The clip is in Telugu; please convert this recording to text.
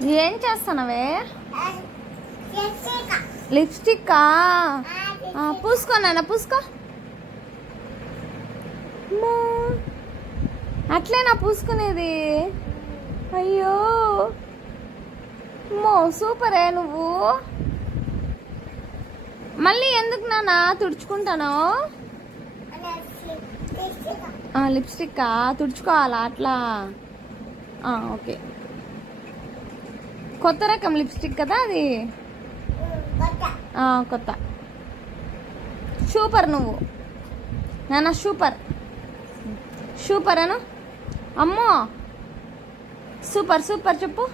ఏం చేస్తున్నావే? లిప్స్టిక్కా? పూసుకో నాన్న, పూసుకో. అట్లేనా పూసుకునేది? అయ్యో మో, సూపరే నువ్వు. మళ్ళీ ఎందుకు నాన్న తుడుచుకుంటాను? లిప్స్టిక్కా? తుడుచుకోవాలా అట్లా? ఓకే. కొత్త రకం లిప్స్టిక్ కదా అది? కొత్త. సూపర్ నువ్వు నాన్న, సూపర్. సూపర్ అను. అమ్మో సూపర్ సూపర్ చెప్పు.